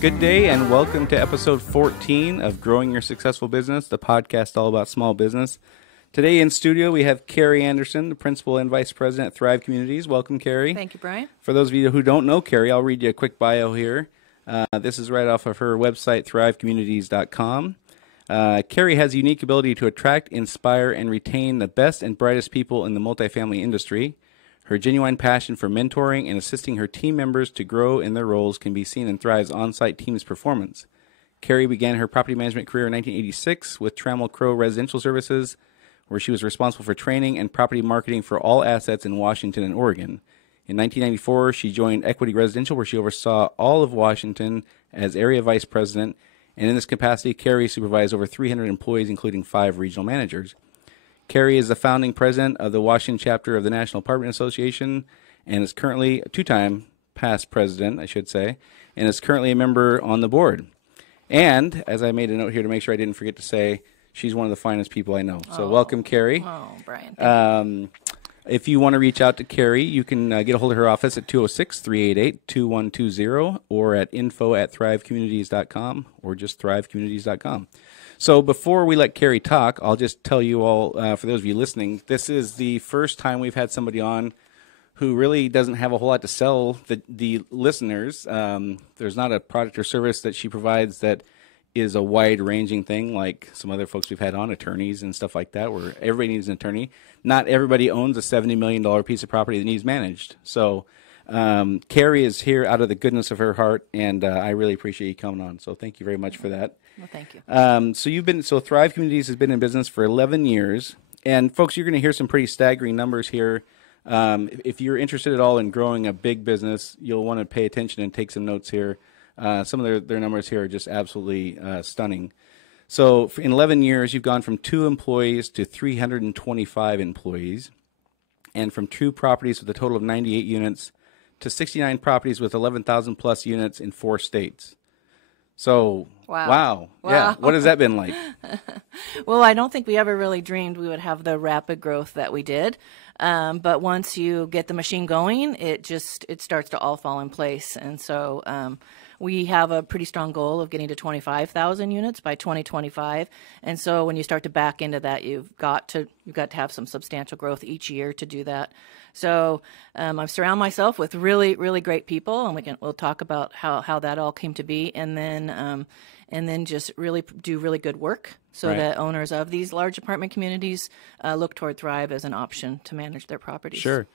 Good day and welcome to episode 14 of Growing Your Successful Business, the podcast all about small business. Today in studio we have Kari Anderson, the Principal and Vice President at Thrive Communities. Welcome, Kari. Thank you, Brian. For those of you who don't know Kari, I'll read you a quick bio here. This is right off of her website, thrivecommunities.com. Kari has a unique ability to attract, inspire, and retain the best and brightest people in the multifamily industry. Her genuine passion for mentoring and assisting her team members to grow in their roles can be seen in Thrive's on-site team's performance. Kari began her property management career in 1986 with Trammell Crow Residential Services, where she was responsible for training and property marketing for all assets in Washington and Oregon. In 1994, she joined Equity Residential, where she oversaw all of Washington as area vice president, and in this capacity, Kari supervised over 300 employees, including 5 regional managers. Kari is the founding president of the Washington chapter of the National Apartment Association and is currently a two-time past president, I should say, and is currently a member on the board. And, as I made a note here to make sure I didn't forget to say, she's one of the finest people I know. So welcome, Kari. Oh, Brian. If you want to reach out to Kari, you can get a hold of her office at 206-388-2120 or at info@thrivecommunities.com or just thrivecommunities.com. So before we let Kari talk, I'll just tell you all, for those of you listening, this is the first time we've had somebody on who really doesn't have a whole lot to sell the listeners. There's not a product or service that she provides that is a wide-ranging thing like some other folks we've had on, attorneys and stuff like that, where everybody needs an attorney. Not everybody owns a $70 million piece of property that needs managed. So Kari is here out of the goodness of her heart, and I really appreciate you coming on. So thank you very much for that. Well, thank you. So Thrive Communities has been in business for 11 years. And folks, you're going to hear some pretty staggering numbers here. If you're interested at all in growing a big business, you'll want to pay attention and take some notes here. Some of their numbers here are just absolutely stunning. So in 11 years, you've gone from 2 employees to 325 employees, and from 2 properties with a total of 98 units to 69 properties with 11,000 plus units in 4 states. So, wow. Yeah. What has that been like? Well, I don't think we ever really dreamed we would have the rapid growth that we did. But once you get the machine going, it starts to all fall in place. And so we have a pretty strong goal of getting to 25,000 units by 2025. And so when you start to back into that, you've got to have some substantial growth each year to do that. So I surround myself with really, really great people, and we'll talk about how that all came to be, and then just really do really good work so that owners of these large apartment communities look toward Thrive as an option to manage their properties. Sure.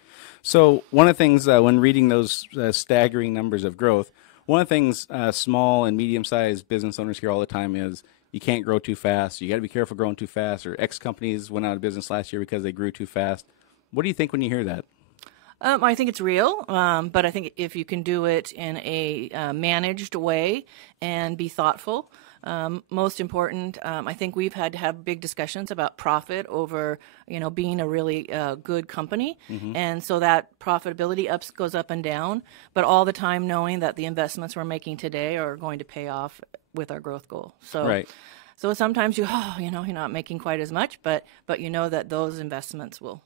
So one of the things when reading those staggering numbers of growth, one of the things small and medium-sized business owners hear all the time is you can't grow too fast. You got to be careful growing too fast, or X companies went out of business last year because they grew too fast. What do you think when you hear that? I think it's real, but I think if you can do it in a managed way and be thoughtful, most important, I think we've had to have big discussions about profit over, being a really good company. Mm-hmm. And so that profitability goes up and down, but all the time knowing that the investments we're making today are going to pay off with our growth goal. So, so sometimes you're not making quite as much, but you know that those investments will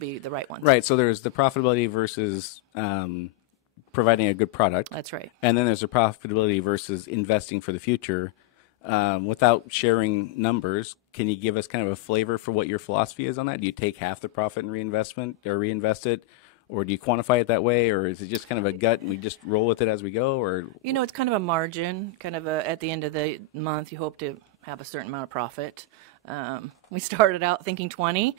be the right ones. Right. So there's the profitability versus providing a good product. That's right. And then there's the profitability versus investing for the future. Without sharing numbers, can you give us kind of a flavor for what your philosophy is on that? Do you take half the profit and reinvest it? Or do you quantify it that way? Or is it just kind of a gut and we just roll with it as we go? Or it's kind of a margin, at the end of the month, you hope to have a certain amount of profit. We started out thinking 20.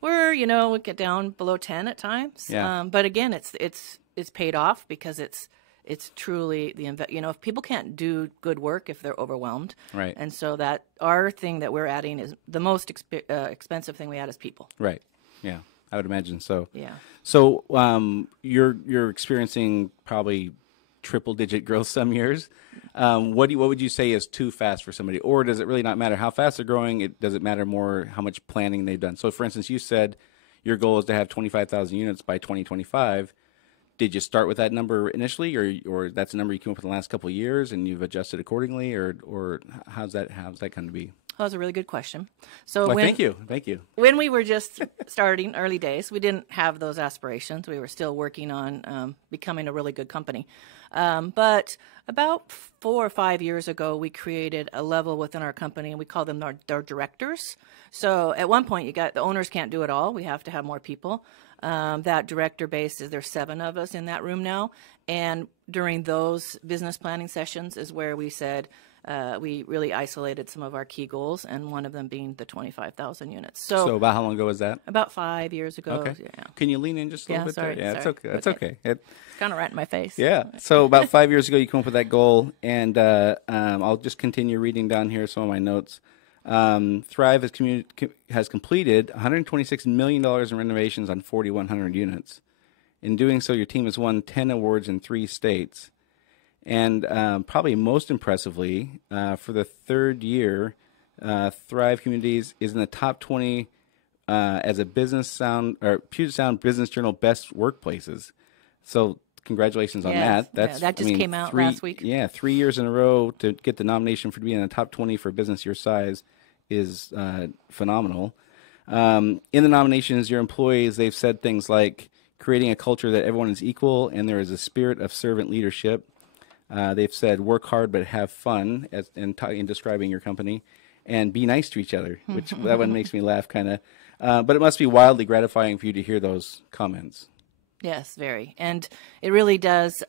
We get down below 10 at times. Yeah. But again, it's paid off because it's truly if people can't do good work if they're overwhelmed. Right. And so that our thing that we're adding is the most expensive thing we add is people. Right. Yeah. I would imagine so. Yeah. So you're experiencing probably triple-digit growth some years. What would you say is too fast for somebody? Or does it really not matter how fast they're growing? Does it matter more how much planning they've done? So, for instance, you said your goal is to have 25,000 units by 2025. Did you start with that number initially, or that's a number you came up with in the last couple of years and you've adjusted accordingly, or how's that come to be? That was a really good question. So Well, when, thank you. when we were just starting early days, we didn't have those aspirations. We were still working on becoming a really good company. But about 4 or 5 years ago, we created a level within our company, and we call them our directors. So at one point, the owners can't do it all. We have to have more people. That director base there's 7 of us in that room now. And during those business planning sessions is where we said, we really isolated some of our key goals, and one of them being the 25,000 units. So about how long ago was that? About 5 years ago. Okay. Yeah. Can you lean in just a little bit sorry, there? Yeah, sorry. it's okay. That's okay. It's kind of right in my face. Yeah. So about 5 years ago, you came up with that goal, and I'll just continue reading down here some of my notes. Thrive has completed $126 million in renovations on 4,100 units. In doing so, your team has won 10 awards in 3 states. And probably most impressively, for the 3rd year, Thrive Communities is in the top 20 as a Puget Sound Business Journal Best Workplaces. So congratulations on that. That just came out last week. Yeah, 3 years in a row to get the nomination for to be in the top 20 for a business your size is phenomenal. In the nominations, your employees, they've said things like creating a culture that everyone is equal and there is a spirit of servant leadership. They've said work hard but have fun in describing your company, and be nice to each other, which that one makes me laugh kind of. But it must be wildly gratifying for you to hear those comments. Yes, very. And it really does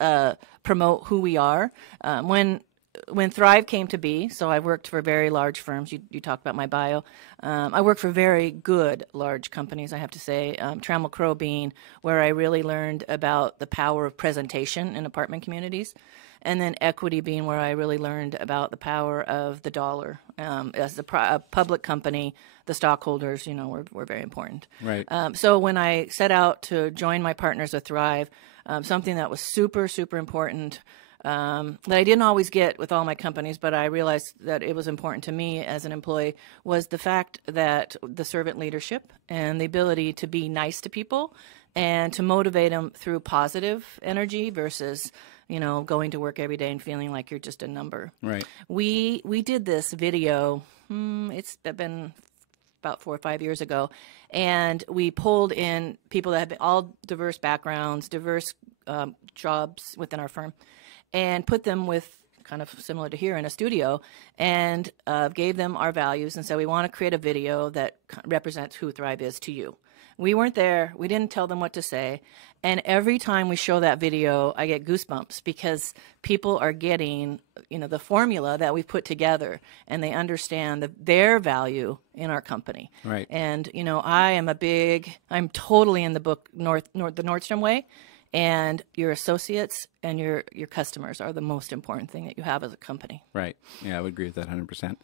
promote who we are. When Thrive came to be, so I worked for very large firms. You talked about my bio. I worked for very good large companies, I have to say. Trammell Crow being where I really learned about the power of presentation in apartment communities. And then Equity being where I really learned about the power of the dollar. As a public company, the stockholders, were very important. Right. So when I set out to join my partners with Thrive, something that was super, super important that I didn't always get with all my companies, but I realized that it was important to me as an employee, was the fact that the servant leadership and the ability to be nice to people and to motivate them through positive energy versus going to work every day and feeling like you're just a number. Right. We did this video, it's been about 4 or 5 years ago, and we pulled in people that have all diverse backgrounds, diverse jobs within our firm, and put them with, kind of similar to here, in a studio, and gave them our values and said, we want to create a video that represents who Thrive is to you. We weren't there. We didn't tell them what to say. And every time we show that video, I get goosebumps because people are getting, the formula that we've put together, and they understand their value in our company. Right. And, I'm totally in the book, the Nordstrom way. And your associates and your customers are the most important thing that you have as a company. Right. Yeah, I would agree with that 100%.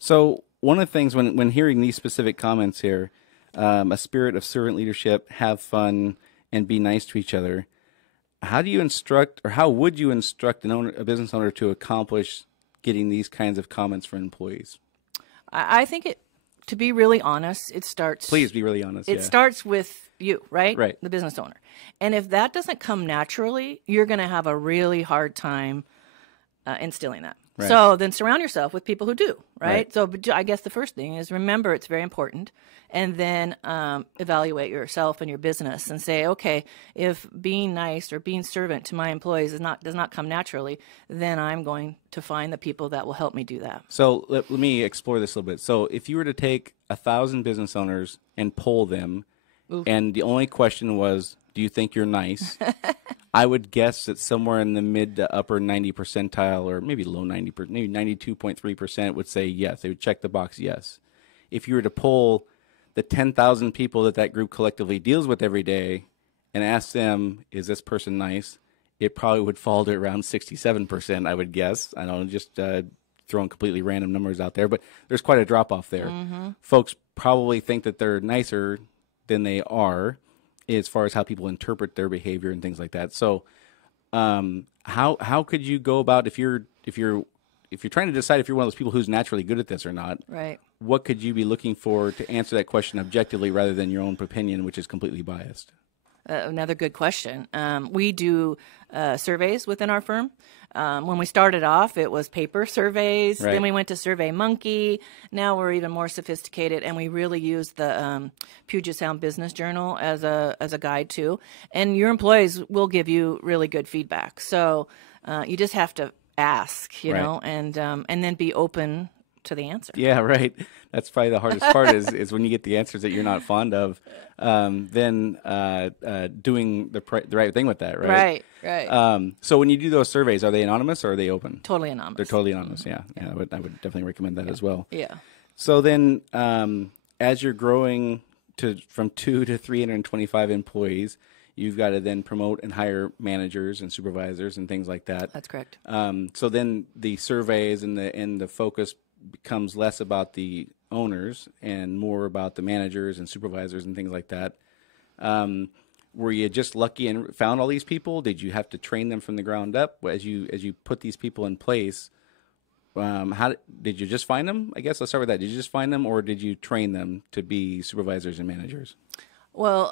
So one of the things when hearing these specific comments here, a spirit of servant leadership, have fun, and be nice to each other, how would you instruct a business owner to accomplish getting these kinds of comments from employees? I think to be really honest, it starts... Please be really honest. It starts with you, right? Right. The business owner. And if that doesn't come naturally, you're going to have a really hard time instilling that. Right. So then surround yourself with people who do, right? Right. So I guess the first thing is remember it's very important, and then evaluate yourself and your business and say, okay, if being nice or being servant to my employees does not come naturally, then I'm going to find the people that will help me do that. So let me explore this a little bit. So if you were to take 1,000 business owners and poll them, Oof. and the only question was, do you think you're nice? I would guess that somewhere in the mid to upper 90 percentile, or maybe low 90%, maybe 92.3% would say yes. They would check the box yes. If you were to poll the 10,000 people that group collectively deals with every day and ask them, is this person nice? It probably would fall to around 67%, I would guess. I don't know, just throwing completely random numbers out there, but there's quite a drop-off there. Mm-hmm. Folks probably think that they're nicer than they are, as far as how people interpret their behavior and things like that. So, how could you go about if you're trying to decide if you're one of those people who's naturally good at this or not? Right. What could you be looking for to answer that question objectively rather than your own opinion, which is completely biased? Another good question. We do surveys within our firm. When we started off, it was paper surveys. Right. Then we went to Survey Monkey. Now we're even more sophisticated, and we really use the Puget Sound Business Journal as a guide too. And your employees will give you really good feedback. So you just have to ask, you Right. know, and then be open to the answer. Yeah, right. That's probably the hardest part is when you get the answers that you're not fond of, then doing the right thing with that, right? Right. So when you do those surveys, are they anonymous or are they open? Totally anonymous. They're totally anonymous. Yeah. I would definitely recommend that as well. Yeah. So then, as you're growing from 2 to 325 employees, you've got to then promote and hire managers and supervisors and things like that. That's correct. So then the surveys and the focus becomes less about the owners and more about the managers and supervisors and things like that. Were you just lucky and found all these people? Did you have to train them from the ground up as you put these people in place? How did you just find them? I guess let's start with that. Did you just find them, or did you train them to be supervisors and managers? Well,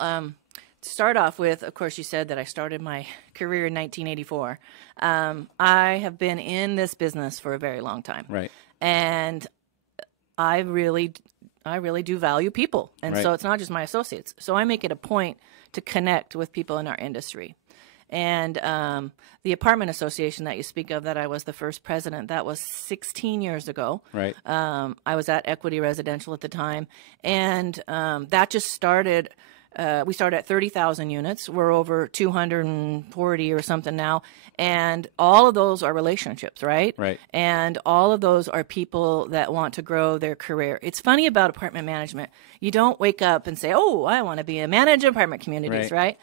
to start off with, of course, you said that I started my career in 1984. I have been in this business for a very long time. Right. And I really do value people. And Right. so it's not just my associates. So I make it a point to connect with people in our industry. And the apartment association that you speak of, that I was the first president, that was 16 years ago. Right. I was at Equity Residential at the time. And that just started. We started at 30,000 units. We're over 240 or something now. And all of those are relationships, right? Right. And all of those are people that want to grow their career. It's funny about apartment management. You don't wake up and say, oh, I want to be a manager of apartment communities, right?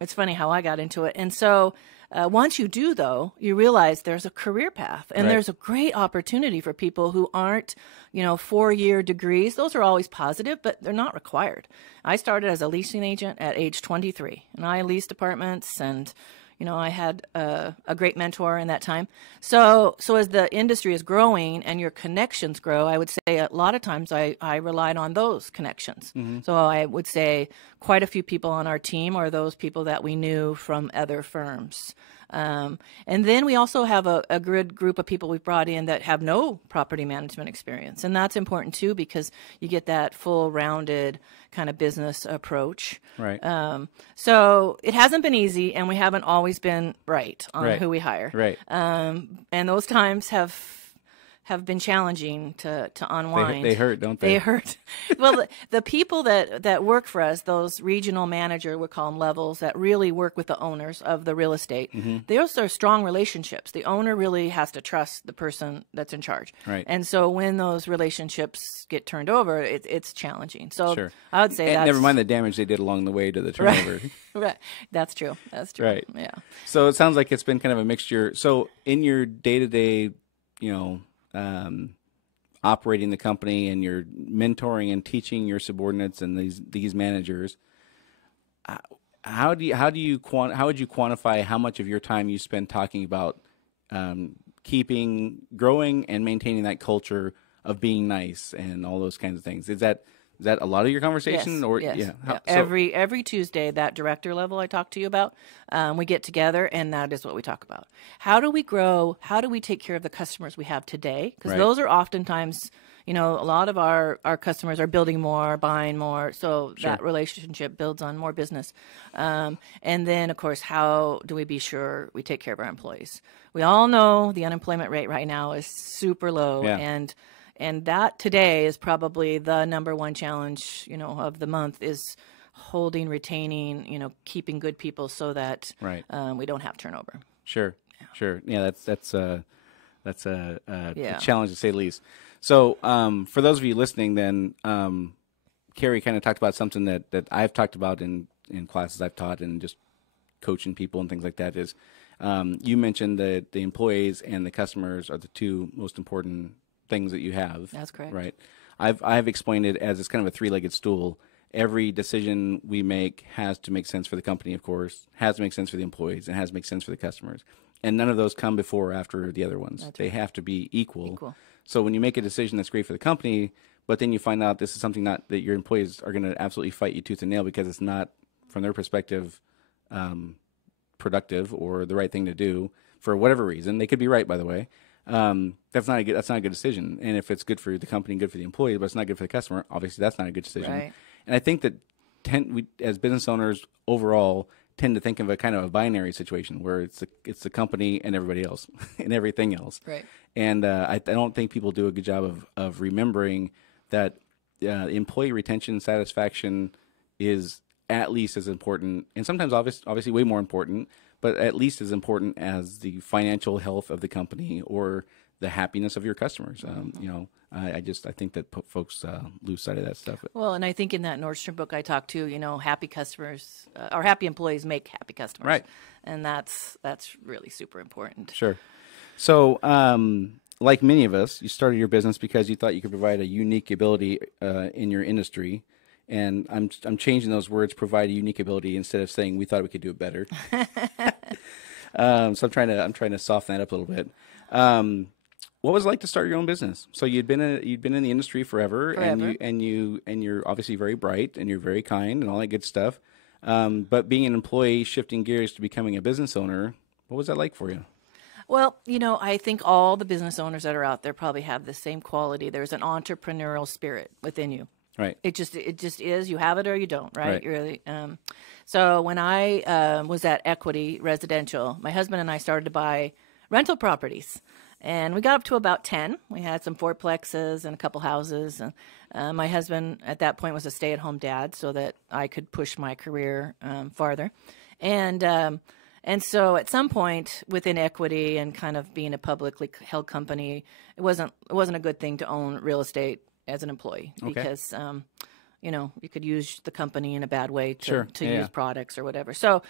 It's funny how I got into it. And so once you do, though, you realize there's a career path, and Right. there's a great opportunity for people who aren't, 4-year degrees. Those are always positive, but they're not required. I started as a leasing agent at age 23, and I leased apartments, and I had a great mentor in that time. So as the industry is growing and your connections grow, I would say a lot of times I relied on those connections. Mm-hmm. So I would say quite a few people on our team are those people that we knew from other firms. And then we also have a good group of people we've brought in that have no property management experience. And that's important too, because you get that full rounded kind of business approach. Right. So it hasn't been easy, and we haven't always been right on Right. who we hire. Right. And those times have been challenging to unwind. They hurt, don't they? They hurt. Well, the people that work for us, those regional manager, we call them levels, that really work with the owners of the real estate, those are strong relationships. The owner really has to trust the person that's in charge. Right. And so when those relationships get turned over, it's challenging. So Sure. I would say And that's... never mind the damage they did along the way to the turnover. Right. That's true. That's true. Right. Yeah. So it sounds like it's been kind of a mixture. So in your day-to-day, operating the company, and you're mentoring and teaching your subordinates and these managers, how would you quantify how much of your time you spend talking about growing and maintaining that culture of being nice and all those kinds of things? Is that a lot of your conversation? Yes, Or yes. yeah, Yeah. Every Tuesday, that director level I talked to you about, we get together, and that is what we talk about. How do we grow? How do we take care of the customers we have today? Because Right. those are oftentimes, a lot of our customers are building more, buying more, so that relationship builds on more business. And then, of course, how do we be sure we take care of our employees? We all know the unemployment rate right now is super low, Yeah. and that today is probably the number one challenge, of the month, is holding, retaining, keeping good people so that Right. we don't have turnover. Sure. Yeah, that's a Yeah. challenge to say the least. So for those of you listening, then Kari kind of talked about something that I've talked about in classes I've taught and just coaching people and things like that. Is you mentioned that the employees and the customers are the two most important things that you have. That's correct. Right. I've explained it as it's kind of a three-legged stool. Every decision we make has to make sense for the company, of course, has to make sense for the employees, and has to make sense for the customers. And none of those come before or after the other ones. They have to be equal. So when you make a decision that's great for the company, but then you find out this is something that your employees are going to absolutely fight you tooth and nail because it's not, from their perspective, productive or the right thing to do for whatever reason, they could be right, by the way. That's not a good decision. And if it's good for the company, good for the employee, but it's not good for the customer, obviously that's not a good decision. Right. And I think that we, as business owners overall, tend to think of a kind of a binary situation where it's the company and everybody else and everything else. Right. And I don't think people do a good job of remembering that employee retention satisfaction is at least as important, and sometimes obviously way more important, but at least as important as the financial health of the company or the happiness of your customers. I think that folks lose sight of that stuff. Well, and I think in that Nordstrom book I talked to, happy customers or happy employees make happy customers. Right. And that's really super important. Sure. So, like many of us, you started your business because you thought you could provide a unique ability in your industry. And I'm changing those words, provide a unique ability, instead of saying we thought we could do it better. So I'm trying to soften that up a little bit. What was it like to start your own business? So you'd been in the industry forever. and you're obviously very bright and you're very kind and all that good stuff. But being an employee, shifting gears to becoming a business owner, what was that like for you? Well, I think all the business owners that are out there probably have the same quality. There's an entrepreneurial spirit within you. Right. It just is. You have it or you don't, right? Right. You really. So when I was at Equity Residential, my husband and I started to buy rental properties, and we got up to about 10. We had some fourplexes and a couple houses. And my husband at that point was a stay-at-home dad, so that I could push my career farther. And so at some point within Equity and kind of being a publicly held company, it wasn't a good thing to own real estate as an employee, because you could use the company in a bad way to use products or whatever. So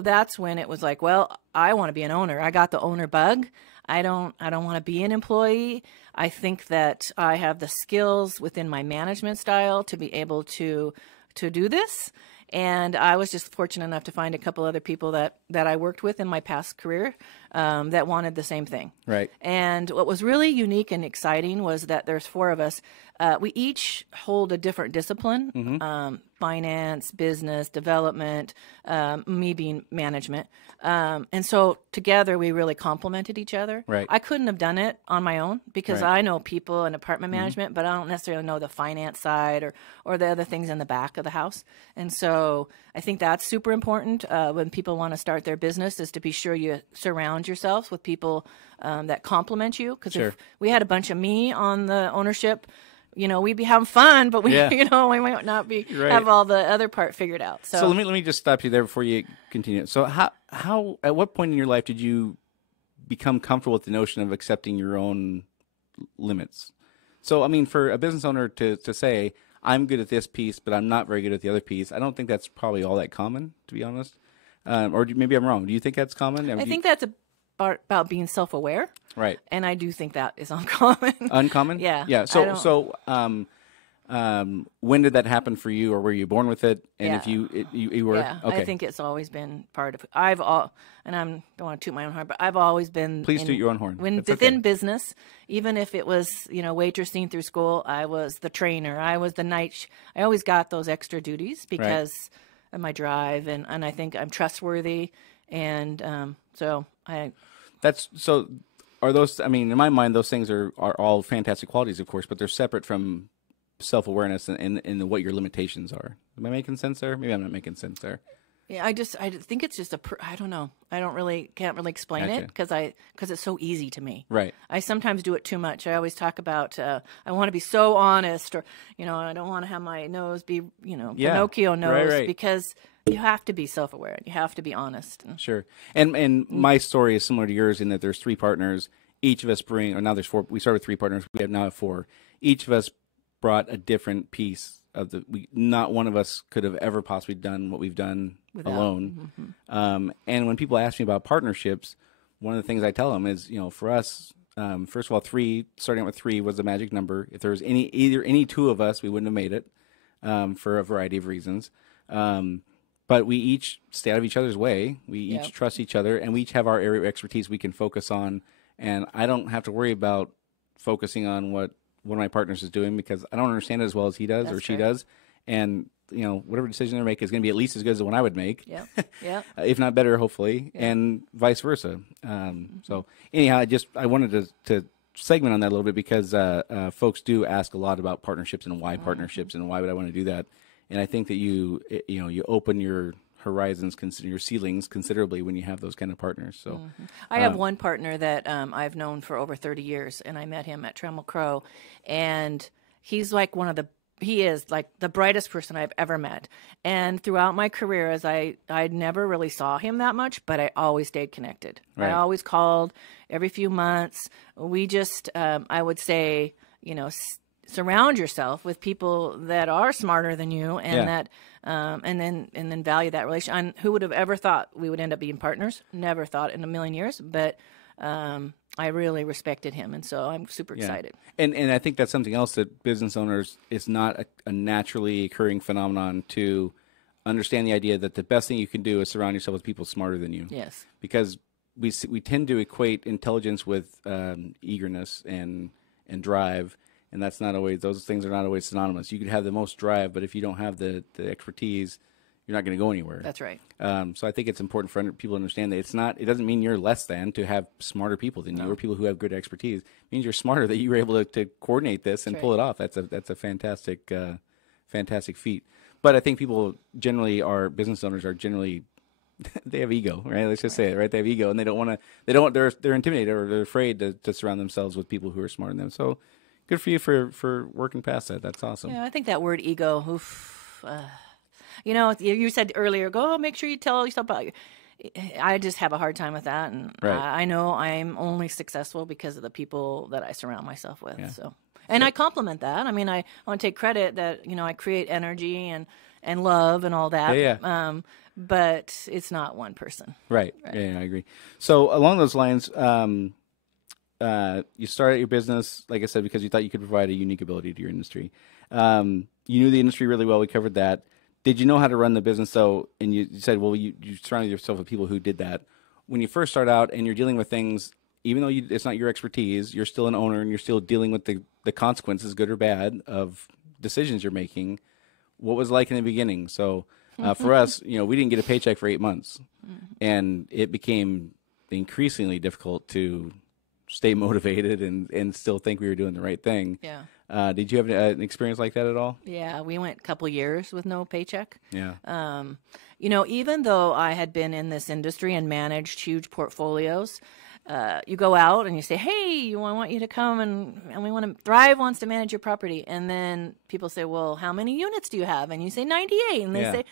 that's when it was like, well, I want to be an owner. I got the owner bug. I don't want to be an employee. I think that I have the skills within my management style to be able to do this. And I was just fortunate enough to find a couple other people that I worked with in my past career that wanted the same thing. Right. And what was really unique and exciting was that there's 4 of us. We each hold a different discipline, finance, business, development, me being management. And so together we really complemented each other. Right. I couldn't have done it on my own because Right. I know people in apartment management, but I don't necessarily know the finance side or the other things in the back of the house. And so I think that's super important when people want to start their business, is to be sure you surround yourselves with people that complement you. Because Sure. if we had a bunch of me on the ownership, we'd be having fun, but we might not be Right. have all the other part figured out. So let me just stop you there before you continue. So how at what point in your life did you become comfortable with the notion of accepting your own limits? So I mean, for a business owner to say, I'm good at this piece, but I'm not very good at the other piece, I don't think that's probably all that common, to be honest. Maybe I'm wrong. Do you think that's common? I think that's about being self-aware. Right. And I do think that is uncommon. Uncommon? Yeah. Yeah. So when did that happen for you, or were you born with it? And Yeah. if you were, Yeah, okay. I think it's always been part of. And I don't want to toot my own horn, but I've always been. Please toot your own horn. That's Within okay. business, even if it was waitressing through school, I was the trainer. I was the night. I always got those extra duties because of my drive, and I think I'm trustworthy, and so I. That's so. Are those? I mean, in my mind, those things are all fantastic qualities, of course, but they're separate from self-awareness and what your limitations are. Am I making sense there? Maybe I'm not making sense there. Yeah, I think it's just I don't know. I can't really explain it Gotcha. because it's so easy to me. Right. I sometimes do it too much. I always talk about I want to be so honest, or I don't want to have my nose be Pinocchio nose, right. because you have to be self-aware. You have to be honest. Sure. And my story is similar to yours in that there's 3 partners. Each of us now there's 4. We started with 3 partners. We now have 4. Each of us brought a different piece of not one of us could have ever possibly done what we've done alone. Mm-hmm. And when people ask me about partnerships, one of the things I tell them is, for us, first of all, 3, starting out with 3 was the magic number. If there was any 2 of us, we wouldn't have made it for a variety of reasons. But we each stay out of each other's way. We each trust each other, and we each have our area of expertise we can focus on. And I don't have to worry about focusing on what one of my partners is doing because I don't understand it as well as he does or she does. And whatever decision they make is going to be at least as good as the one I would make. Yeah, yeah. If not better, hopefully, and vice versa. So anyhow, I wanted to segment on that a little bit because folks do ask a lot about partnerships and why partnerships and why would I want to do that. And I think that you open your horizons, your ceilings considerably when you have those kind of partners. So I have one partner that I've known for over 30 years, and I met him at Trammell Crow, and he's like he is like the brightest person I've ever met. And throughout my career, as I never really saw him that much, but I always stayed connected. Right. I always called every few months. We just, I would say, surround yourself with people that are smarter than you, and that, and then value that relation. And who would have ever thought we would end up being partners? Never thought in a million years, but I really respected him, and so I'm super excited. And I think that's something else that business owners, it's not a naturally occurring phenomenon to understand the idea that the best thing you can do is surround yourself with people smarter than you. Yes. Because we tend to equate intelligence with eagerness and drive, and that's not always, those things are not always synonymous. You could have the most drive, but if you don't have the expertise, you're not going to go anywhere. That's right. So I think it's important for people to understand that it doesn't mean you're less than to have smarter people than you or people who have good expertise. It means you're smarter that you were able to coordinate this and pull it off. That's a fantastic feat. But I think business owners are generally, they have ego, right? Let's just say it, right? They have ego, and they're intimidated or they're afraid to surround themselves with people who are smarter than them. So good for you for working past that. That's awesome. Yeah, I think that word ego, you said earlier, make sure you tell yourself about you. I just have a hard time with that, and I know I'm only successful because of the people that I surround myself with. Yeah. So, and I compliment that. I mean, I want to take credit that I create energy and love and all that. Yeah. But it's not one person. Right. Yeah, I agree. So along those lines, you started your business, like I said, because you thought you could provide a unique ability to your industry. You knew the industry really well. We covered that. Did you know how to run the business, though? And you said, well, you surrounded yourself with people who did that. When you first start out and you're dealing with things, even though it's not your expertise, you're still an owner and you're still dealing with the consequences, good or bad, of decisions you're making. What was it like in the beginning? So for us, we didn't get a paycheck for 8 months, and it became increasingly difficult to stay motivated and still think we were doing the right thing. Yeah. Did you have an experience like that at all? Yeah, we went a couple years with no paycheck. Yeah. Even though I had been in this industry and managed huge portfolios, you go out and you say, hey, I want you to come and we want to, Thrive wants to manage your property. And then people say, well, how many units do you have? And you say 98. And they say,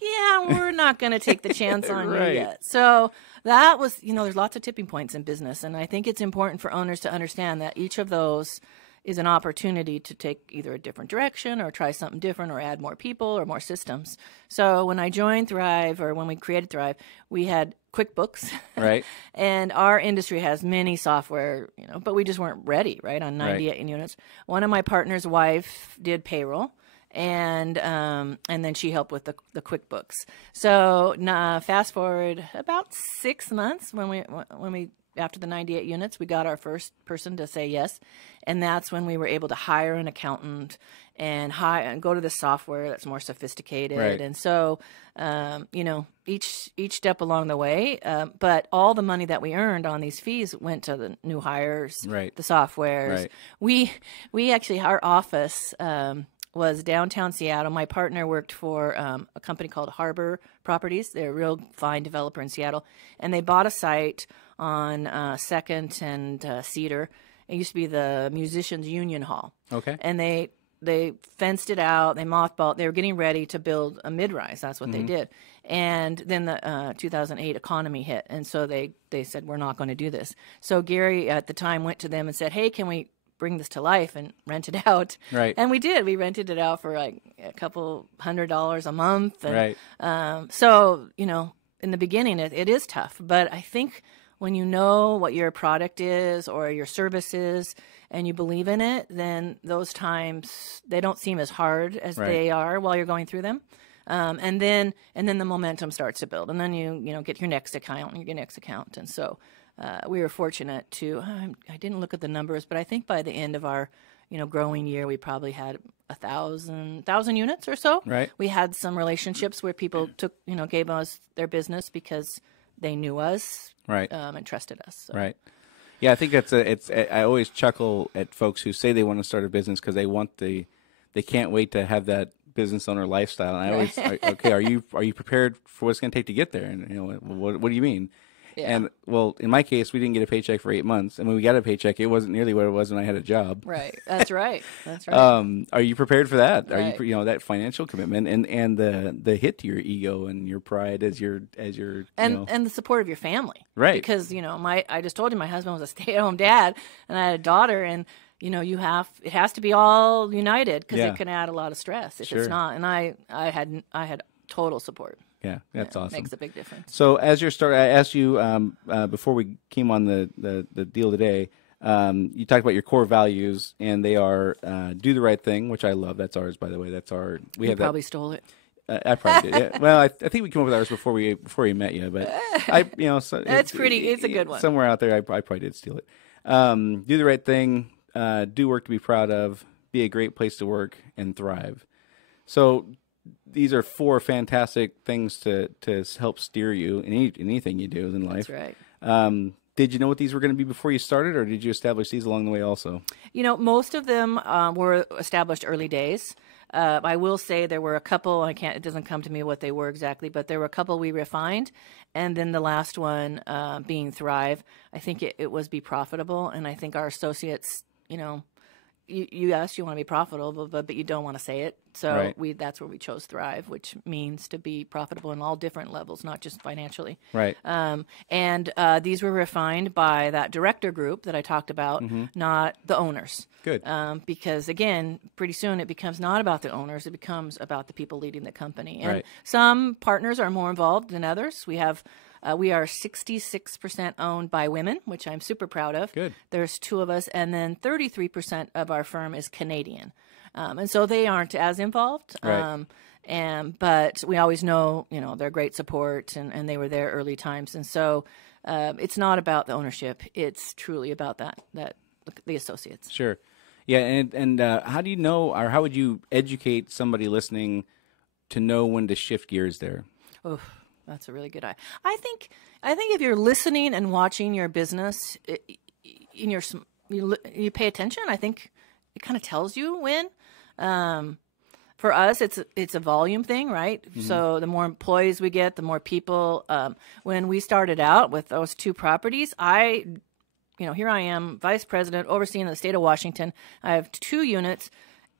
yeah, we're not going to take the chance on you yet. So that was, there's lots of tipping points in business. And I think it's important for owners to understand that each of those is an opportunity to take either a different direction or try something different or add more people or more systems. So when I joined Thrive, or when we created Thrive, we had QuickBooks. Right. And our industry has many software, but we just weren't ready, right, on 98 units. One of my partner's wife did payroll. And then she helped with the QuickBooks. So fast forward about 6 months when we after the 98 units, we got our first person to say yes, and that's when we were able to hire an accountant and go to the software that's more sophisticated. Right. And so, each step along the way, but all the money that we earned on these fees went to the new hires, the softwares. Right. We actually, our office was downtown Seattle. My partner worked for a company called Harbor Properties. They're a real fine developer in Seattle, and they bought a site on 2nd and Cedar. It used to be the Musicians Union Hall. Okay. And they fenced it out. They mothballed. They were getting ready to build a mid-rise. That's what they did. And then the 2008 economy hit, and so they said, we're not going to do this. So Gary at the time went to them and said, hey, can we bring this to life and rent it out? Right. And we did. We rented it out for like a couple $100 a month. And, right. So, in the beginning, it is tough. But I think when you know what your product is or your service is and you believe in it, then those times, they don't seem as hard as they are while you're going through them. And then the momentum starts to build. And then you get your next account and your next account. And so we were fortunate to, I didn't look at the numbers, but I think by the end of our growing year, we probably had 1,000 units or so. Right. We had some relationships where people gave us their business because they knew us, Right. and trusted us. So. Right. Yeah, I think I always chuckle at folks who say they want to start a business because they can't wait to have that business owner lifestyle. And I always, okay, are you prepared for what it's going to take to get there? And what do you mean? Yeah. And well, in my case, we didn't get a paycheck for 8 months, and when we got a paycheck, it wasn't nearly what it was when I had a job. Right. That's right. That's right. Are you prepared for that? Right. Are you that financial commitment and the hit to your ego and your pride as your and the support of your family, right? Because I just told you my husband was a stay-at-home dad, and I had a daughter, and it has to be all united because it can add a lot of stress if it's not. And I had total support. Yeah, that's awesome. Makes a big difference. So as you're starting, I asked you before we came on the deal today. You talked about your core values, and they are do the right thing, which I love. That's ours, by the way. That's our. You probably stole it. I probably did. Yeah. Well, I think we came up with ours before we met you, but so it's a good one. Somewhere out there, I probably did steal it. Do the right thing. Do work to be proud of. Be a great place to work and thrive. So. These are 4 fantastic things to help steer you in anything you do in life. That's right. Did you know what these were going to be before you started, or did you establish these along the way also? Most of them were established early days. I will say there were a couple, it doesn't come to me what they were exactly, but there were a couple we refined. And then the last one being Thrive, I think it was be profitable. And I think our associates, you asked you want to be profitable, but you don't want to say it. So right. That's where we chose Thrive, which means to be profitable in all different levels, not just financially. Right. And these were refined by that director group that I talked about, not the owners. Good. Because again, pretty soon it becomes not about the owners; it becomes about the people leading the company. And right. some partners are more involved than others. We are 66% owned by women, which I'm super proud of. Good. There's 2 of us, and then 33% of our firm is Canadian. And so they aren't as involved. Right. But we always know, they're great support, and they were there early times. And so it's not about the ownership. It's truly about that the associates. Sure. Yeah, and how do you know, or how would you educate somebody listening to know when to shift gears there? Oh, that's a really good eye. I think if you're listening and watching your business, you pay attention. I think it kind of tells you when. For us, it's a volume thing, right? Mm-hmm. So the more employees we get, the more people. When we started out with those 2 properties, here I am, vice president, overseeing the state of Washington. I have 2 units.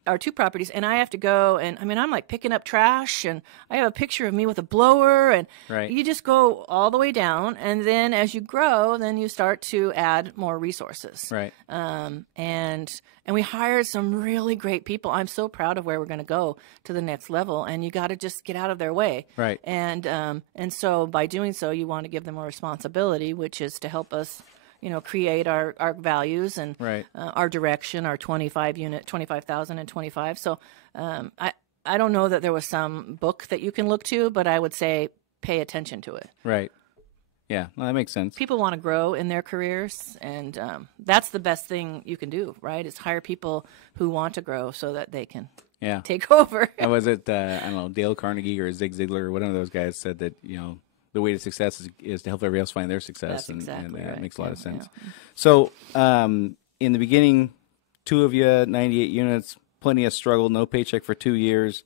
Or 2 properties, and I have to go, and I'm like picking up trash, and I have a picture of me with a blower, and right. You just go all the way down, and then as you grow, then you start to add more resources. Right. And we hired some really great people. I'm so proud of where we're going to go to the next level, and you got to just get out of their way. Right. And so by doing so, you want to give them more responsibility, which is to help us create our values and right. Our direction, our 25,000 and 25. So I don't know that there was some book that you can look to, but I would say pay attention to it. Right. Yeah, well, that makes sense. People want to grow in their careers, and that's the best thing you can do, right, is hire people who want to grow so that they can take over. And was it, I don't know, Dale Carnegie or Zig Ziglar or one of those guys said that, the way to success is to help everybody else find their success. That's exactly right. That makes a lot of sense. Yeah. So in the beginning, 2 of you, 98 units, plenty of struggle, no paycheck for 2 years.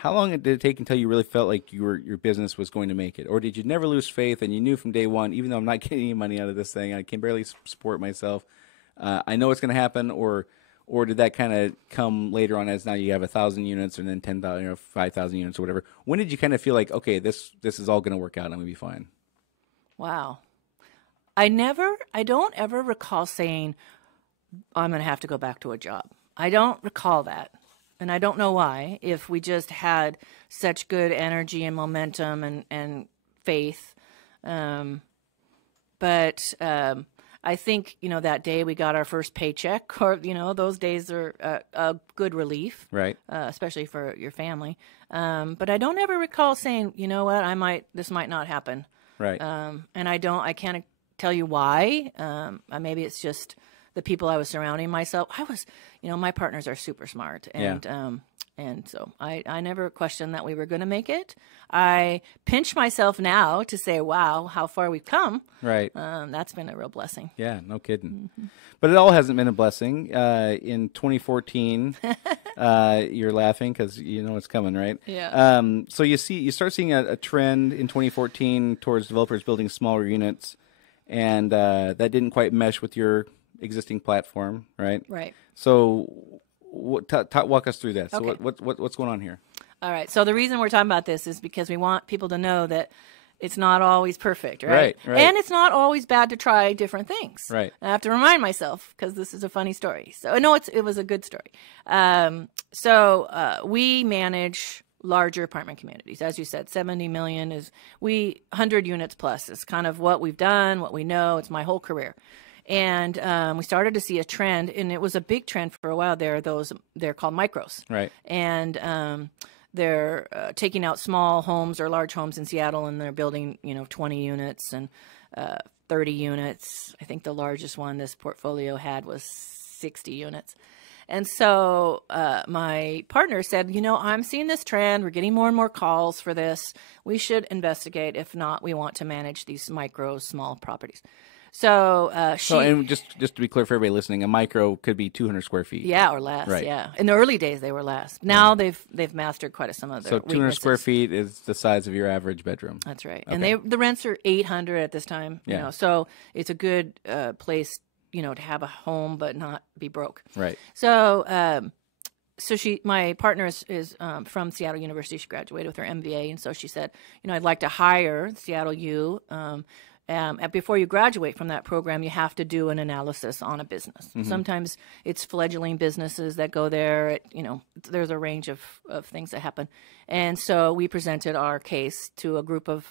How long did it take until you really felt like your business was going to make it? Or did you never lose faith and you knew from day one, even though I'm not getting any money out of this thing, I can barely support myself, I know it's going to happen, or did that kind of come later on as now you have 1,000 units and then 10,000 5,000 units or whatever? When did you kind of feel like, okay, this is all going to work out and I'm going to be fine? Wow. I don't ever recall saying, I'm going to have to go back to a job. I don't recall that. And I don't know why, if we just had such good energy and momentum and faith. But I think, that day we got our first paycheck, or, those days are a good relief. Right. Especially for your family. But I don't ever recall saying, this might not happen. Right. And I can't tell you why. Maybe it's just the people I was surrounding myself. My partners are super smart, and Yeah. and so I never questioned that we were going to make it. I pinch myself now to say, wow, how far we've come. Right. That's been a real blessing. Yeah, no kidding. But it all hasn't been a blessing. In 2014, you're laughing because you know it's coming, right? Yeah. So you start seeing a trend in 2014 towards developers building smaller units, and that didn't quite mesh with your existing platform, right? Right. So walk us through that. So Okay. what's going on here? All right. So the reason we're talking about this is because we want people to know that it's not always perfect, right? Right. And it's not always bad to try different things. Right. I have to remind myself because this is a funny story. So no, it was a good story. We manage larger apartment communities. As you said, 70 million 100 units plus is kind of what we've done, what we know. It's my whole career. And we started to see a trend, and it was a big trend for a while there. They're called micros. Right. And they're taking out small homes or large homes in Seattle, and they're building, 20 units and 30 units. I think the largest one this portfolio had was 60 units. And so my partner said, I'm seeing this trend. We're getting more and more calls for this. We should investigate. If not, we want to manage these micro, small properties. So and just to be clear for everybody listening, a micro could be 200 square feet. Yeah, or less. Right. Yeah. In the early days, they were less. Now they've mastered quite some of their So 200 weaknesses. square feet is the size of your average bedroom. That's right. Okay. And the rents are $800 at this time. Yeah. So it's a good place, to have a home but not be broke. Right. So my partner is from Seattle University. She graduated with her MBA, and so she said, I'd like to hire Seattle U. Before you graduate from that program, you have to do an analysis on a business. Mm-hmm. Sometimes it's fledgling businesses that go there. There's a range of things that happen. And so we presented our case to a group of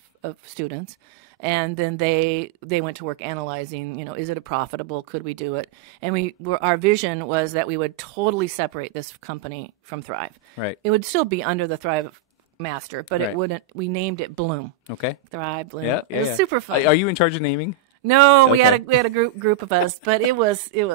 students, and then they went to work analyzing, is it profitable? Could we do it? And our vision was that we would totally separate this company from Thrive. Right. It would still be under the Thrive master, but Right. it wouldn't. We named it Bloom. Okay. Thrive, Bloom. Yeah. It was super fun. Are you in charge of naming? No, we Okay. had a group of us, but it was when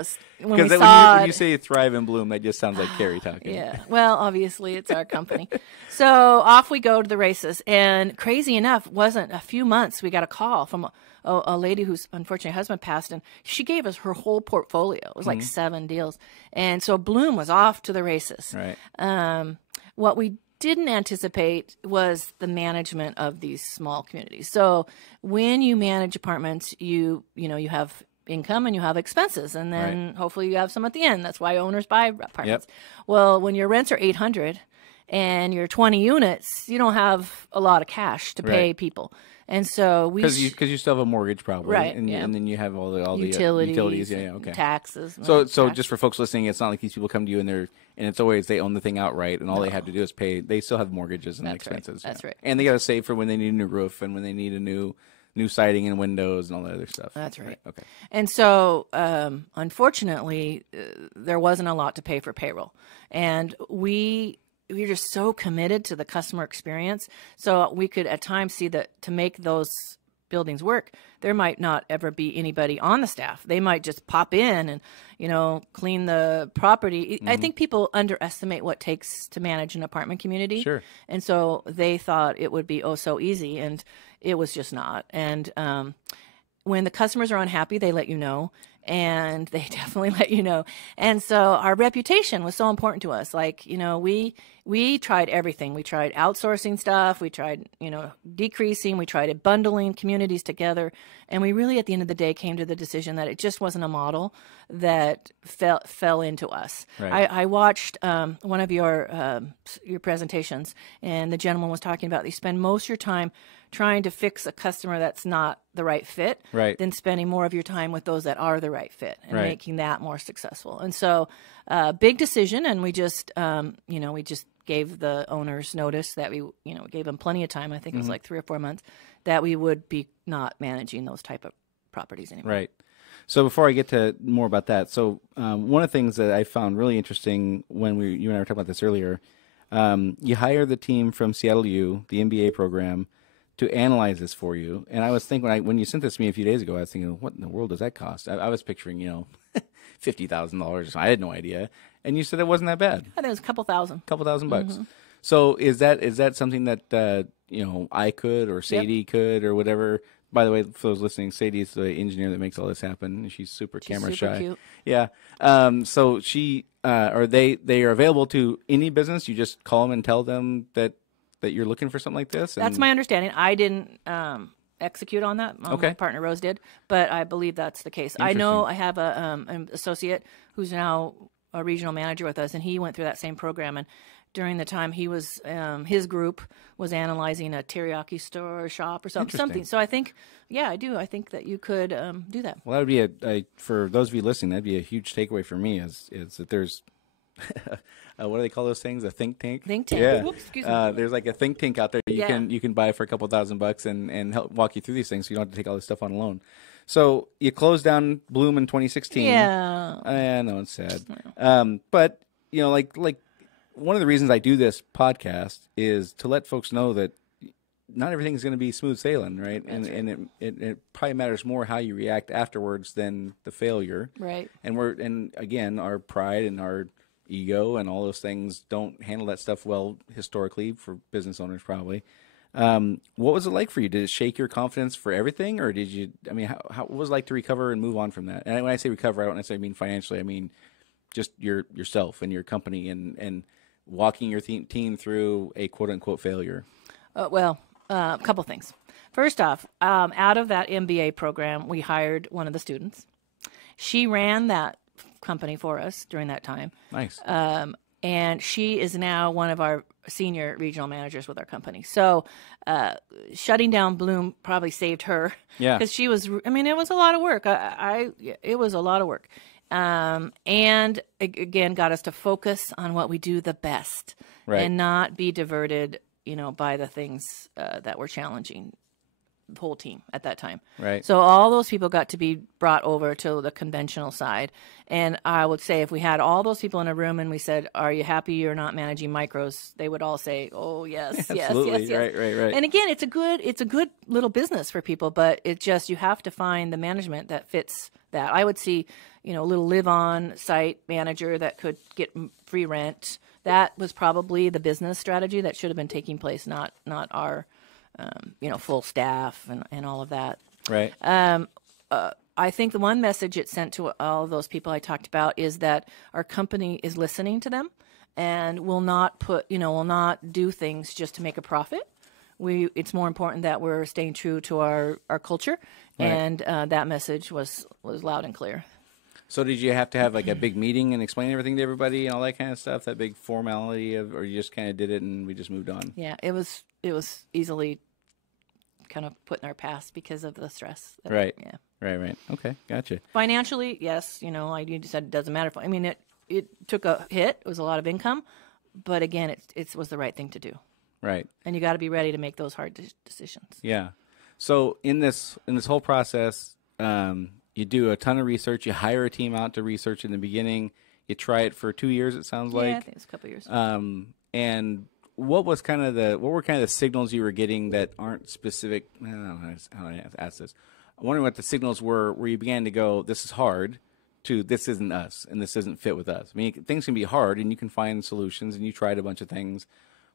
we Because saw when you say Thrive and Bloom, that just sounds like Kari talking. Yeah. Well, obviously it's our company. So off we go to the races, and crazy enough, wasn't a few months we got a call from a lady whose unfortunate husband passed, and she gave us her whole portfolio. It was like 7 deals, and so Bloom was off to the races. Right. What we didn't anticipate was the management of these small communities. So when you manage apartments, you have income and you have expenses, and then hopefully you have some at the end. That's why owners buy apartments. Yep. Well, when your rents are $800 and you're 20 units, you don't have a lot of cash to pay Right. people. And so Because you still have a mortgage probably, Right, and, yeah. and then you have all the utilities, Yeah, okay. taxes. So tax- just for folks listening, it's not like these people come to you and it's always they own the thing outright, and all they have to do is pay. They still have mortgages and That's right. expenses. That's right. And they got to save for when they need a new roof and when they need a new siding and windows and all that other stuff. That's right. Okay. And so, unfortunately, there wasn't a lot to pay for payroll, and we're just so committed to the customer experience. So we could at times see that to make those buildings work, there might not ever be anybody on the staff. They might just pop in and, clean the property. I think people underestimate what it takes to manage an apartment community. Sure. And so they thought it would be so easy, and it was just not. And when the customers are unhappy, they let you know, and they definitely let you know. And so our reputation was so important to us. Like, we tried everything. We tried outsourcing stuff. We tried, decreasing. We tried bundling communities together. And we really, at the end of the day, came to the decision that it just wasn't a model that fell into us. Right. I watched one of your presentations, and the gentleman was talking about you spend most of your time trying to fix a customer that's not the right fit, Right. than spending more of your time with those that are the right fit and Right. making that more successful. And so, big decision, and we just gave the owners notice that we gave them plenty of time. I think it was like 3 or 4 months that we would be not managing those type of properties anymore. Right. So before I get to more about that, so one of the things that I found really interesting when you and I were talking about this earlier, you hire the team from Seattle U, the MBA program, to analyze this for you. And I was thinking when you sent this to me a few days ago, I was thinking, what in the world does that cost? I was picturing, $50,000. I had no idea. And you said it wasn't that bad. I think it was a couple thousand. Couple $1,000. So is that something that I could or Sadie could or whatever? By the way, for those listening, Sadie is the engineer that makes all this happen. She's super camera super shy. Cute. Yeah. So she they are available to any business. You just call them and tell them that you're looking for something like this. That's my understanding. I didn't execute on that. Okay. My partner Rose did, but I believe that's the case. I know I have an associate who's now a regional manager with us, and he went through that same program. And during the time he was, his group was analyzing a teriyaki store or shop or something. So I think, I do. I think that you could do that. Well, that would be for those of you listening, that'd be a huge takeaway for me is that there's, what do they call those things? A think tank? Think tank. Yeah. Whoops, excuse me. There's like a think tank out there you can buy for a couple $1,000 and help walk you through these things so you don't have to take all this stuff on alone. So you closed down Bloom in 2016. Yeah. I know it's sad. But like one of the reasons I do this podcast is to let folks know that not everything is going to be smooth sailing, right? And it probably matters more how you react afterwards than the failure. Right. And again, our pride and our ego and all those things don't handle that stuff well historically for business owners probably. What was it like for you? Did it shake your confidence for everything, or did you? I mean, what was it like to recover and move on from that? And when I say recover, I don't necessarily mean financially. I mean just yourself and your company and walking your team through a quote unquote failure. A couple things. First off, out of that MBA program, we hired one of the students. She ran that company for us during that time. Nice. And she is now one of our senior regional managers with our company. So shutting down Bloom probably saved her. Yeah. Because she was, it was a lot of work. It was a lot of work. And again, got us to focus on what we do the best. Right. And not be diverted, by the things that were challenging the whole team at that time. Right. So all those people got to be brought over to the conventional side. And I would say if we had all those people in a room and we said, "Are you happy you're not managing micros?" They would all say, "Oh, yes, Absolutely. yes." Right. And again, it's a good little business for people, but it just, you have to find the management that fits that. I would see, a little live-on site manager that could get free rent. That was probably the business strategy that should have been taking place, not our full staff and all of that. Right. I think the one message it sent to all of those people I talked about is that our company is listening to them and will not do things just to make a profit. It's more important that we're staying true to our culture, right. And that message was loud and clear. So did you have to have like a big meeting and explain everything to everybody and all that kind of stuff, that big formality or you just kind of did it and we just moved on? Yeah, it was easily kind of put in our past because of the stress. Right. Yeah. Right. Okay, gotcha. Financially, yes, you said it doesn't matter. It took a hit. It was a lot of income, but again, it was the right thing to do. Right. And you got to be ready to make those hard decisions. Yeah. So in this whole process, you do a ton of research. You hire a team out to research in the beginning. You try it for 2 years. It sounds like. Yeah, I think it's a couple of years. And what were kind of the signals you were getting that aren't specific? I don't know how I have to ask this. I'm wondering what the signals were where you began to go, this is hard, to this isn't us and this doesn't fit with us. I mean, things can be hard and you can find solutions and you tried a bunch of things.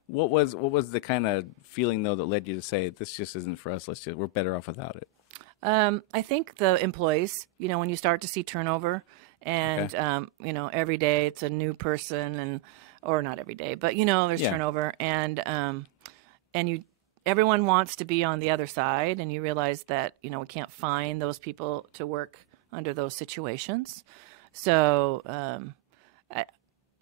What was the kind of feeling though that led you to say this just isn't for us? We're better off without it. I think the employees, when you start to see turnover and, okay. Every day it's a new person or not every day, but there's turnover and everyone wants to be on the other side and you realize that, we can't find those people to work under those situations. So,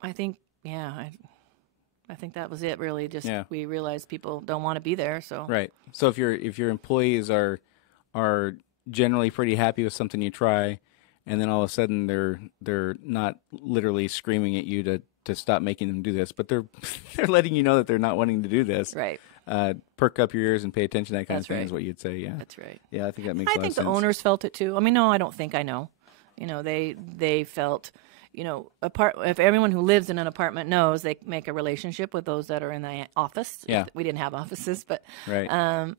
I think, I think that was it really. Just, we realized people don't want to be there. So, right. So if your employees are generally pretty happy with something you try, and then all of a sudden they're not literally screaming at you to stop making them do this, but they're letting you know that they're not wanting to do this. Right. Perk up your ears and pay attention. That kind That's of thing right. is what you'd say. Yeah. That's right. Yeah, I think that makes a lot of sense. I think the owners felt it too. No, I don't think I know. They felt, if everyone who lives in an apartment knows, they make a relationship with those that are in the office. Yeah. We didn't have offices, but right.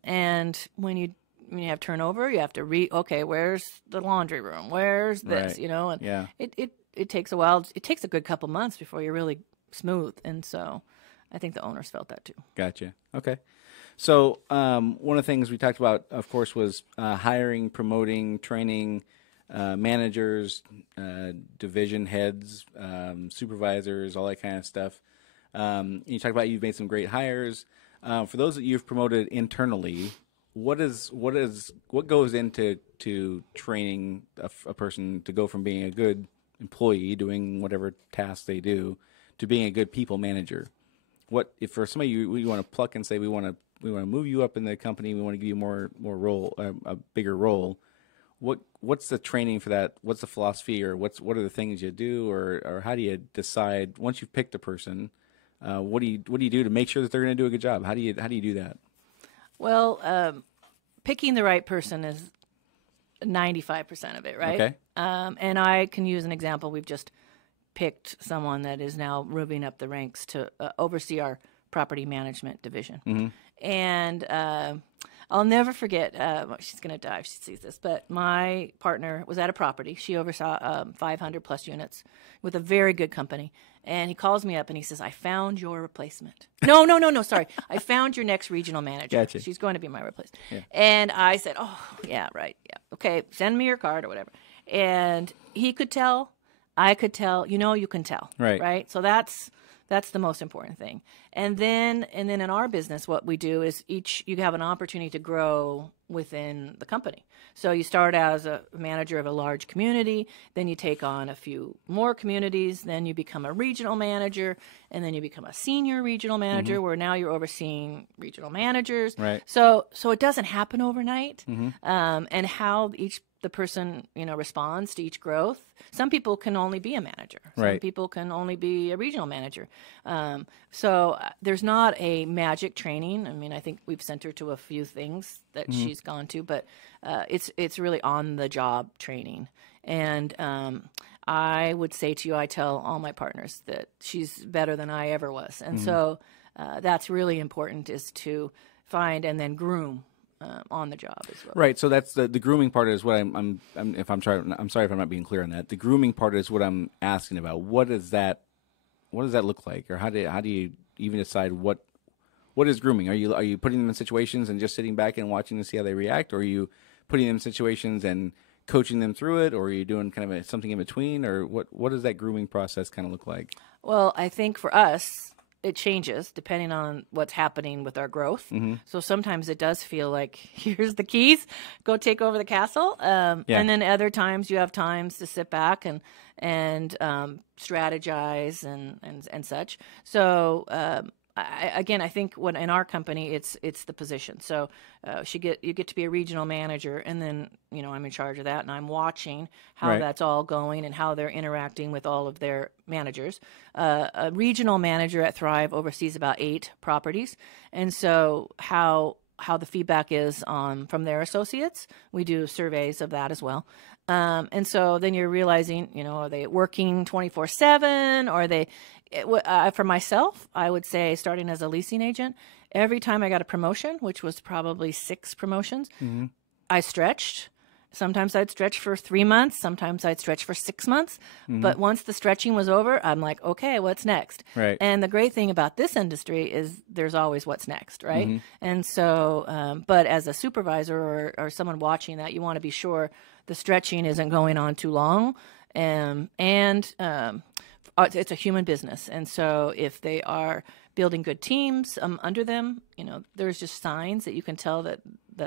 And when when you have turnover, you have to okay, where's the laundry room? Where's this? Right. You know, and Yeah. it takes a while. It takes a good couple months before you're really smooth. And so I think the owners felt that too. Gotcha. Okay. So one of the things we talked about, of course, was hiring, promoting, training managers, division heads, supervisors, all that kind of stuff. You talked about you've made some great hires. For those that you've promoted internally, what goes into training a person to go from being a good employee doing whatever tasks they do to being a good people manager? What if for somebody you want to pluck and say we want to move you up in the company, we want to give you more role, a bigger role? What's the training for that? What's the philosophy, or what are the things you do, or how do you decide once you've picked a person? What do you do to make sure that they're going to do a good job? How do you do that? Well, picking the right person is 95% of it, right? Okay. And I can use an example. We've just picked someone that is now moving up the ranks to oversee our property management division. Mm-hmm. And I'll never forget, she's going to die if she sees this, but my partner was at a property. She oversaw 500 plus units with a very good company. And he calls me up and he says, I found your replacement. No, sorry. I found your next regional manager. Gotcha. She's going to be my replacement. Yeah. And I said, oh, yeah, right. Yeah. Okay, send me your card or whatever. And he could tell, I could tell, you can tell. Right. Right? So that's the most important thing. And then in our business, what we do is you have an opportunity to grow within the company. So you start as a manager of a large community, then you take on a few more communities, then you become a regional manager, and then you become a senior regional manager, where now you're overseeing regional managers. Right. So it doesn't happen overnight. Mm-hmm. And how the person responds to each growth. Some people can only be a manager. Some Right. people can only be a regional manager. So there's not a magic training. I mean, I think we've sent her to a few things that she's gone to, but it's really on the job training. And I would say to you, I tell all my partners that she's better than I ever was, and so that's really important, is to find and then groom on the job as well. Right. So that's the grooming part is what I'm sorry if I'm not being clear on that. The grooming part is what I'm asking about. What does that look like, or how do you even decide what is grooming? Are you putting them in situations and just sitting back and watching to see how they react, or are you putting them in situations and coaching them through it, or are you doing kind of something in between, or what does that grooming process kind of look like? Well, I think for us, it changes depending on what's happening with our growth. Mm-hmm. So sometimes it does feel like, here's the keys, go take over the castle. And then other times you have times to sit back and strategize and such. So I think when in our company, it's the position. So you get to be a regional manager, and then I'm in charge of that, and I'm watching how Right. that's all going and how they're interacting with all of their managers. A regional manager at Thrive oversees about 8 properties, and so how the feedback is from their associates. We do surveys of that as well. And so then you're realizing, are they working 24/7? Or are they, for myself, I would say, starting as a leasing agent, every time I got a promotion, which was probably 6 promotions, I stretched. Sometimes I'd stretch for 3 months. Sometimes I'd stretch for 6 months. But once the stretching was over, I'm like, okay, what's next? Right. And the great thing about this industry is there's always what's next, right? And so, but as a supervisor or someone watching that, you want to be sure the stretching isn't going on too long. It's a human business. And so if they are building good teams under them, there's just signs that you can tell that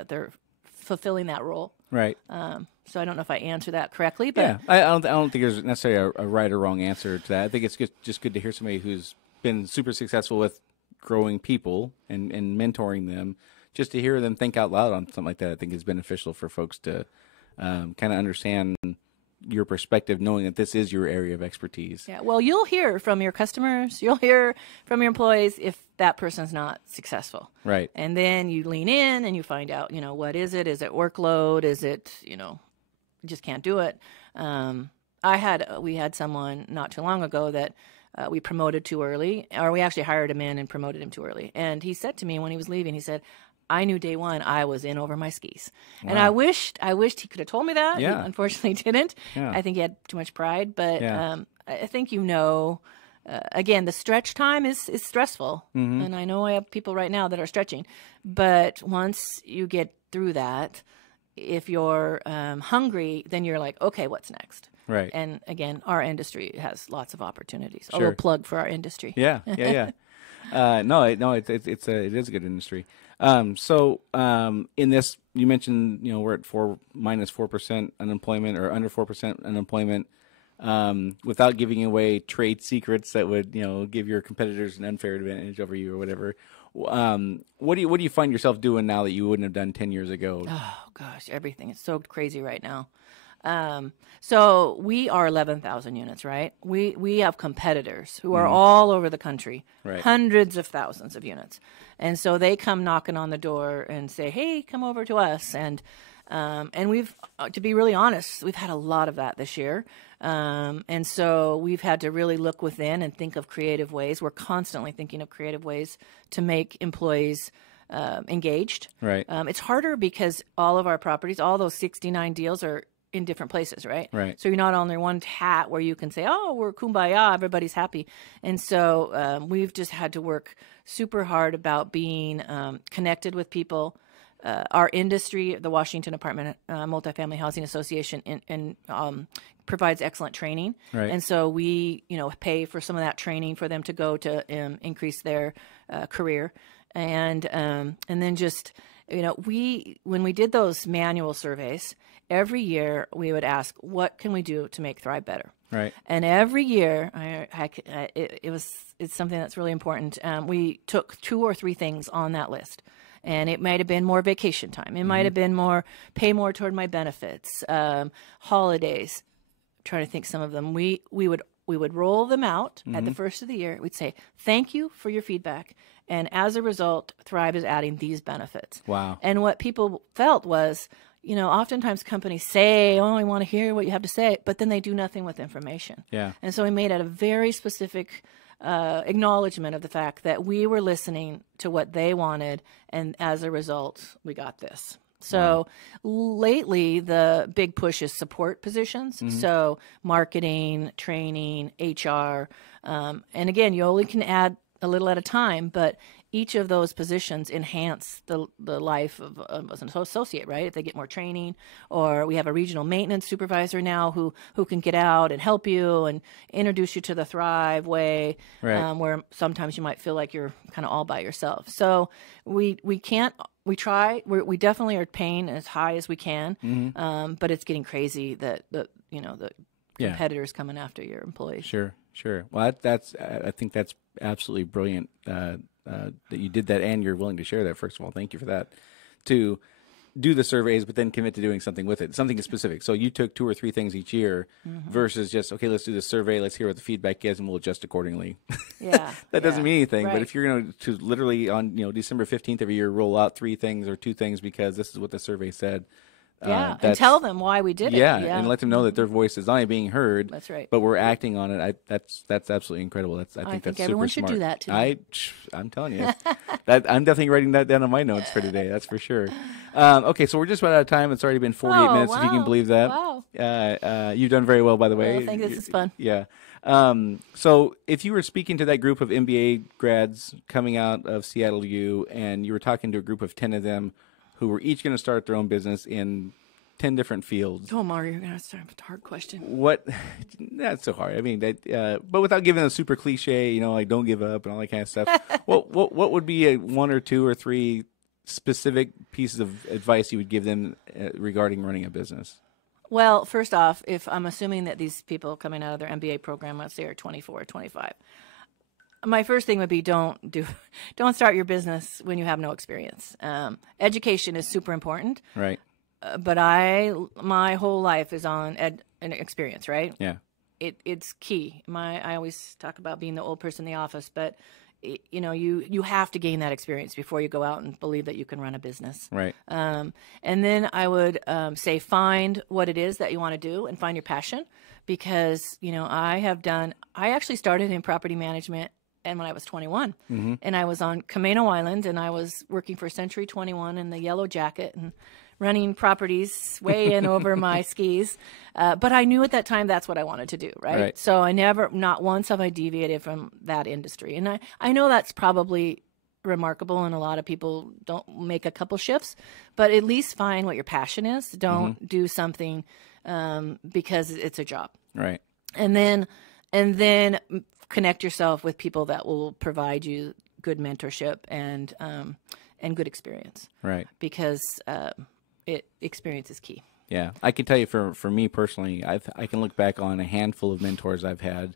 they're fulfilling that role. Right. So I don't know if I answer that correctly, but Yeah, I don't think there's necessarily a right or wrong answer to that. I think it's just good to hear somebody who's been super successful with growing people and mentoring them, just to hear them think out loud on something like that. I think is beneficial for folks to kind of understand your perspective, knowing that this is your area of expertise. yeah. Well, you'll hear from your customers, you'll hear from your employees if that person's not successful. Right. And then you lean in and you find out, what is it? Is it workload? Is it, just can't do it. We had someone not too long ago that we promoted too early, or we actually hired him in and promoted him too early. And he said to me when he was leaving, he said, I knew day one I was in over my skis. Wow. And I wished he could have told me that. Yeah. He unfortunately didn't. Yeah. I think he had too much pride. But Yeah. I think again, the stretch time is stressful. Mm-hmm. And I know I have people right now that are stretching. But once you get through that, if you're hungry, then you're like, okay, what's next? Right. And again, our industry has lots of opportunities. Sure. A little plug for our industry. Yeah. No, it is a good industry. So in this, you mentioned, we're at -4% unemployment, or under 4% unemployment. Without giving away trade secrets that would, give your competitors an unfair advantage over you or whatever. What do you find yourself doing now that you wouldn't have done 10 years ago? Oh gosh, everything. It's so crazy right now. So we are 11,000 units, right? We have competitors who are all over the country, right. Hundreds of thousands of units. And so they come knocking on the door and say, hey, come over to us. And we've, to be really honest, we've had a lot of that this year. And so we've had to really look within and think of creative ways. We're constantly thinking of creative ways to make employees engaged. Right. It's harder because all of our properties, all those 69 deals are in different places, right? Right. So you're not under one hat where you can say, oh, we're kumbaya, everybody's happy. And so we've just had to work super hard about being connected with people. Our industry, the Washington Apartment Multifamily Housing Association, provides excellent training. Right. And so we, pay for some of that training for them to go to increase their career. And then just, when we did those manual surveys, every year we would ask, what can we do to make Thrive better? Right. And every year, it's something that's really important. We took 2 or 3 things on that list. And it might have been more vacation time. It might have been pay more toward my benefits, holidays. I'm trying to think some of them. We would roll them out at the first of the year. We'd say, thank you for your feedback. And as a result, Thrive is adding these benefits. Wow. And what people felt was, oftentimes companies say, oh, I want to hear what you have to say, but then they do nothing with information. Yeah. And so we made it a very specific acknowledgement of the fact that we were listening to what they wanted, and as a result, we got this. So lately, the big push is support positions. So marketing, training, HR. And again, you only can add a little at a time, but each of those positions enhance the life of an associate, right? If they get more training, or we have a regional maintenance supervisor now who can get out and help you and introduce you to the Thrive way, right. Where sometimes you might feel like you're kind of all by yourself. So we definitely are paying as high as we can, but it's getting crazy that the competitors coming after your employees. Sure. Well, I think that's absolutely brilliant that you did that, and you're willing to share that. First of all, thank you for that. To do the surveys, but then commit to doing something with it, something specific. So you took 2 or 3 things each year versus just, okay, let's do the survey, let's hear what the feedback is, and we'll adjust accordingly. Yeah, that doesn't mean anything. Right. But if you're going to literally on December 15th every year roll out 3 things or 2 things because this is what the survey said. And tell them why we did it. Yeah, and let them know that their voice is not only being heard. That's right. But we're acting on it. That's absolutely incredible. I think that's everyone super should smart. do that too. I'm telling you, I'm definitely writing that down on my notes for today. That's for sure. Okay, so we're just about out of time. It's already been 48 minutes, if you can believe that. Wow. You've done very well, by the way. I think this is fun. Yeah. So if you were speaking to that group of MBA grads coming out of Seattle U, and you were talking to a group of 10 of them who were each going to start their own business in 10 different fields. Oh, Mario, you're going to start with a hard question. That's so hard. I mean, but without giving a super cliche, like don't give up and all that kind of stuff. What would be 1 or 2 or 3 specific pieces of advice you would give them regarding running a business? Well, first off, if I'm assuming that these people coming out of their MBA program, let's say are 24 or 25, my first thing would be don't start your business when you have no experience. Education is super important. Right. But my whole life is on an experience, right? Yeah. It's key. I always talk about being the old person in the office, but you have to gain that experience before you go out and believe that you can run a business. Right. And then I would say find what it is that you want to do and find your passion, because I actually started in property management and when I was 21. And I was on Camino Island, and I was working for Century 21 in the yellow jacket and running properties way in over my skis. But I knew at that time that's what I wanted to do, right? So I never, not once have I deviated from that industry. And I know that's probably remarkable, and a lot of people don't make a couple shifts, but at least find what your passion is. Don't do something because it's a job. Right. And then connect yourself with people that will provide you good mentorship and good experience. Right. Because experience is key. Yeah, I can tell you for me personally, I can look back on a handful of mentors I've had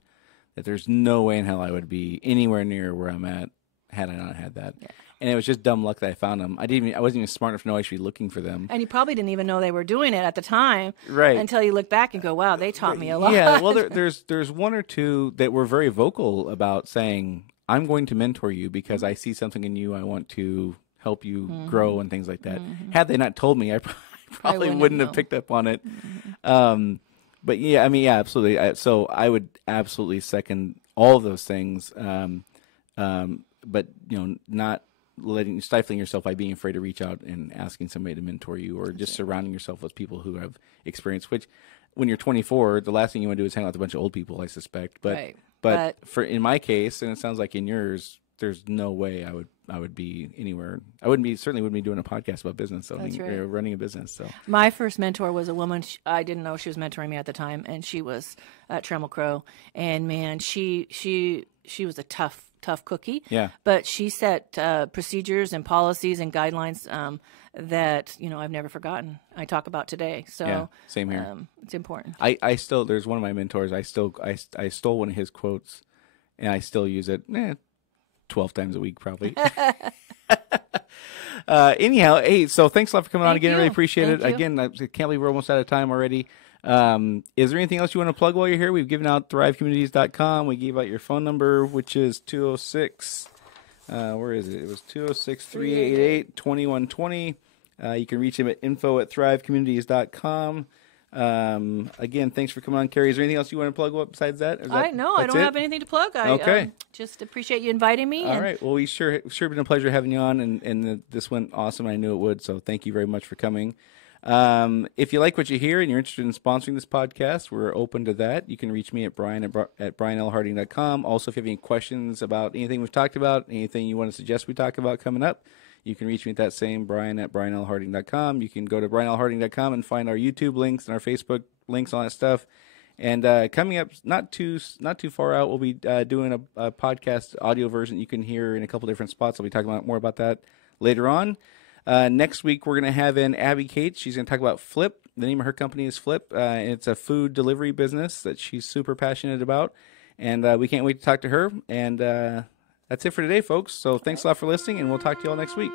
that there's no way in hell I would be anywhere near where I'm at had I not had that. Yeah. And it was just dumb luck that I found them. I wasn't even smart enough to know I should be looking for them. And you probably didn't even know they were doing it at the time, right? Until you look back and go, "Wow, they taught me a lot." Yeah, well, there's one or two that were very vocal about saying, "I'm going to mentor you because I see something in you. I want to help you grow and things like that." Had they not told me, I probably wouldn't have picked up on it. But yeah, I mean, yeah, absolutely. So I would absolutely second all of those things. But not stifling yourself by being afraid to reach out and asking somebody to mentor you, or just surrounding yourself with people who have experience. Which, when you're 24, the last thing you want to do is hang out with a bunch of old people, I suspect. But for in my case, and it sounds like in yours, there's no way I would be anywhere. Certainly wouldn't be doing a podcast about business owning or running a business. So my first mentor was a woman. I didn't know she was mentoring me at the time, and she was at Trammell Crow. And man, she was a tough cookie. Yeah. But she set procedures and policies and guidelines that I've never forgotten. I talk about today. So yeah, same here. It's important. I still, there's one of my mentors. I stole one of his quotes, and I still use it 12 times a week probably. Anyhow, hey, so thanks a lot for coming on again. I really appreciate it. Again, I can't believe we're almost out of time already. Is there anything else you want to plug while you're here? We've given out thrivecommunities.com. We gave out your phone number, which is 206. Where is it? It was 206-388-2120. You can reach him at info@thrivecommunities.com. Again, thanks for coming on, Kari. Is there anything else you want to plug besides that? I don't have anything to plug. I just appreciate you inviting me. All right. Well, we sure been a pleasure having you on, and this went awesome. I knew it would, so thank you very much for coming. If you like what you hear and you're interested in sponsoring this podcast, we're open to that. You can reach me at Brian at brianlharding.com. Also, if you have any questions about anything we've talked about, anything you want to suggest we talk about coming up, you can reach me at that same Brian at brianlharding.com. You can go to brianlharding.com and find our YouTube links and our Facebook links, all that stuff. And coming up, not too far out, we'll be doing a podcast audio version you can hear in a couple different spots. I'll be talking more about that later on. Next week, we're going to have in Abby Cates. She's going to talk about Flip. The name of her company is Flip. And it's a food delivery business that she's super passionate about. And we can't wait to talk to her. And that's it for today, folks. So thanks a lot for listening, and we'll talk to you all next week.